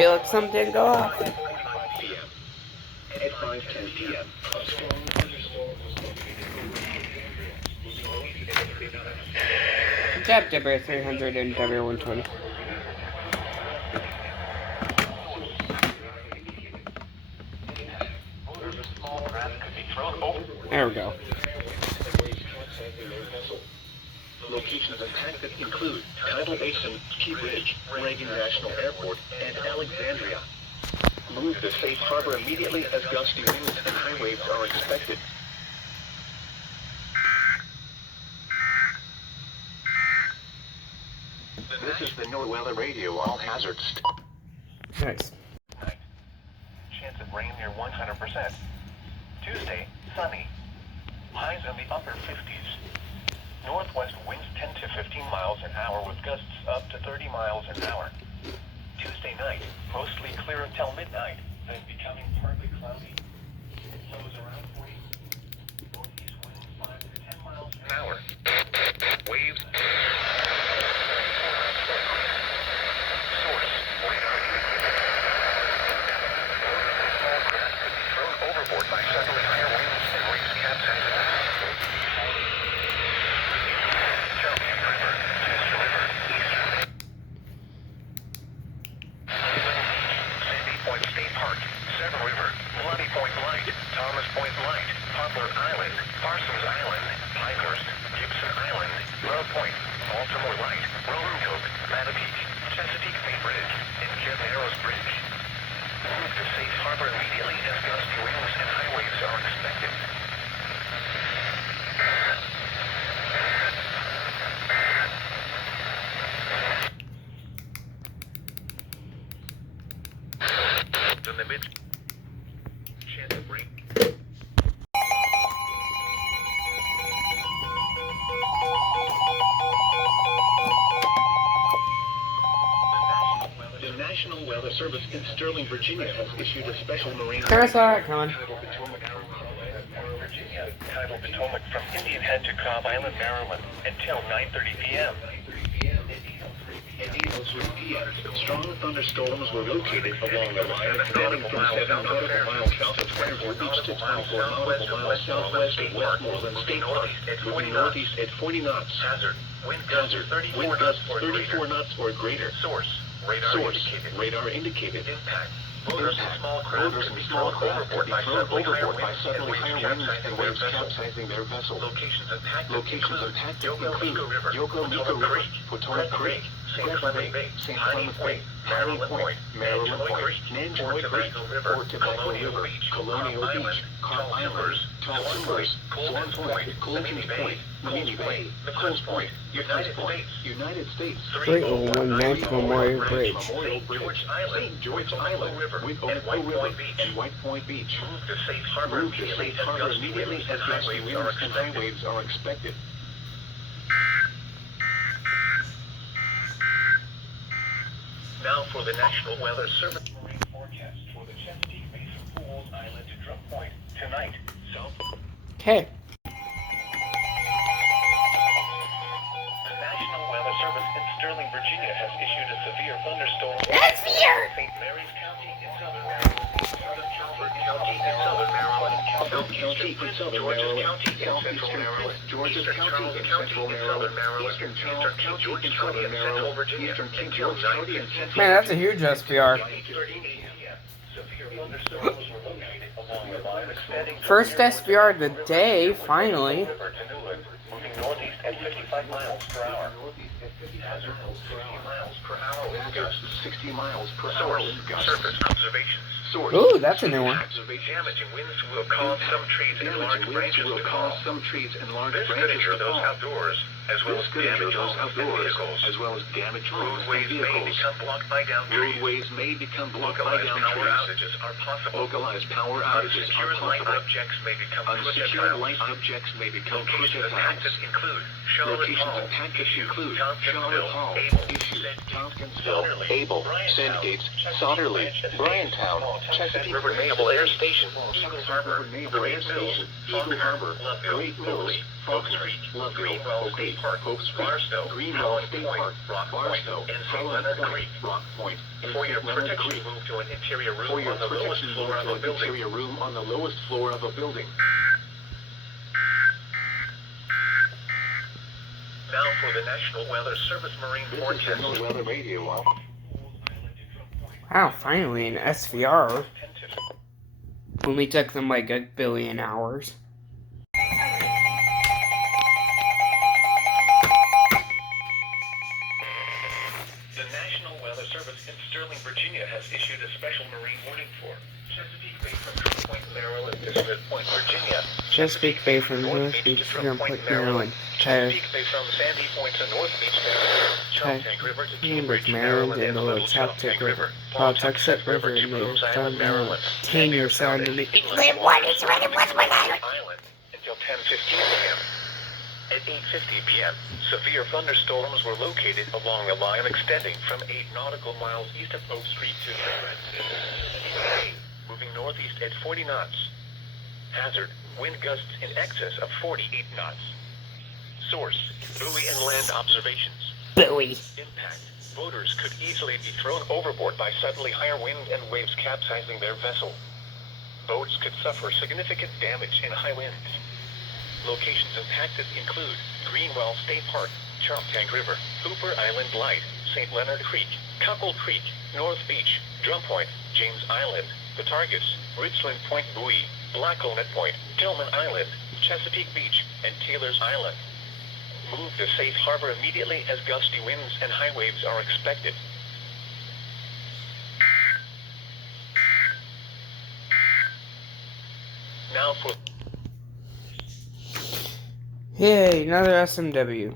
feel like something didn't go off. At 5:10 p.m. Good job, Deborah 300 and Deborah 120. There we go. Locations impacted include Tidal Basin, Key Bridge, Reagan National Airport, and Alexandria. Move to safe harbor immediately as gusty winds and high waves are expected. This is the NOAA Radio All Hazards. Nice. Chance of rain near 100%. Tuesday, sunny. Highs in the upper 50s. Northwest winds 10 to 15 miles an hour with gusts up to 30 miles an hour. Tuesday night, mostly clear until midnight, then becoming partly cloudy. Lows around 40. Northeast winds 5 to 10 miles an hour. Waves. Source, radar. Small craft could be thrown overboard by suddenly higher winds and waves capsizing. Champion River, Chester River, eastern. Sandy Point State Park, Severn River, Bloody Point Light, Thomas Point Light, Poplar Island, Parsons Island, Pinehurst, Gibson Island, Love Point, Baltimore Light, Roanoke, Mattapique, Chesapeake Bay Bridge, and Jeb Narrows Bridge. Move to safe harbor immediately as gusty winds and high waves are expected. In the mid chance of rain. The National Weather Service in Sterling, Virginia has issued a special marine There's that coming. Virginia, Tidal Potomac from Indian Head to Cobb Island, Maryland, until 9:30 p.m. At 8:03 p.m., strong thunderstorms were located along the line extending from 7 nautical miles south of Fairview Beach to 24 nautical miles southwest of Westmoreland State Park, moving northeast at 40 knots. Hazard, wind gusts 34 knots or greater. Source, radar indicated. Impact. Motors and small craft could be thrown overboard by suddenly higher winds and waves capsizing their vessel. Locations impacted include Yoko Miko River, Potomac Creek, St. Clement Bay, St. Clement Bay, Maryland Point, Nanjemoy Creek, Fort Tobacco River, Colonial Beach, Carl Island, Tall Timbers, Swan Point, Colkins Point, Mini Bay, Nichols Point, United States, 301 Ninth Memorial Bridge. St. George Island, with Oak River, and White Point Beach. Move to safe harbor immediately as gusty winds and high waves are expected. Now for the National Weather Service marine forecast for the Chesapeake Basin Pools Island to Drum Point tonight. South. Okay. The National Weather Service in Sterling, Virginia has issued a severe thunderstorm. That's here. St. Mary's County in southern Maryland, Southern Calvert County in southern Maryland, Southeastern Prince George's County in central Maryland, Eastern Charles County in southern Maryland, Eastern King George County in central Virginia, and George County in central. Man, that's a huge SPR. First SPR of the day, finally. Moving northeast at 55 miles per hour. Hazard 60 miles per hour wind gusts. 60 miles per hour wind gusts. Surface observations. Source. Ooh, that's a new one. Damaging winds will cause some trees and large branches to fall. This could injure those outdoors, as well as damage homes and vehicles. Roadways may become blocked by downed trees. Localized power outages are possible. Unsecured light objects may become projectiles. Locations impacted include Charlotte Hall, Tompkinsville, Able, Sandgates, Sauderley, Bryantown, Chesapeake Naval Air Station, Eagle Harbor, Great Mills, Eagle Harbor, Great Mills, Oak Street, Greenwell State Park, Barstow, Greenwell State Park, Rock Point, and St. Leonard Creek, Rock Point. For your protection, move to an interior room on the lowest floor of a building. Interior room on the lowest floor of a building. Now for the National Weather Service Marine Forecast. This is Weather Radio. Wow, finally an SVR. Only took them like a billion hours. The National Weather Service in Sterling, Virginia has issued a special marine warning for Chesapeake Bay from Trim Point, Maryland to Smith Point, Virginia. Chesapeake Bay from North Beach to Trim Point, Maryland. Chesapeake Bay from Sandy Point to North Beach, Maryland. Choptank River to Cambridge, Maryland, and the Little Choptank River. Pawtuxet River to Maryland. 10-year sound in the England waters where there was one island. Island until 10:15 p.m. At 8:50 p.m., severe thunderstorms were located along a line extending from 8 nautical miles east of Oak Street to moving northeast at 40 knots. Hazard, wind gusts in excess of 48 knots. Source, buoy and land observations. Buoy. Impact, boaters could easily be thrown overboard by suddenly higher wind and waves capsizing their vessel. Boats could suffer significant damage in high winds. Locations impacted include Greenwell State Park, Choptank River, Hooper Island Light, St. Leonard Creek, Cockle Creek, North Beach, Drum Point, James Island, The Targets, Richland Point Buoy, Blacklonet Point, Tillman Island, Chesapeake Beach, and Taylor's Island. Move to safe harbor immediately as gusty winds and high waves are expected. Now for Yay, another SMW.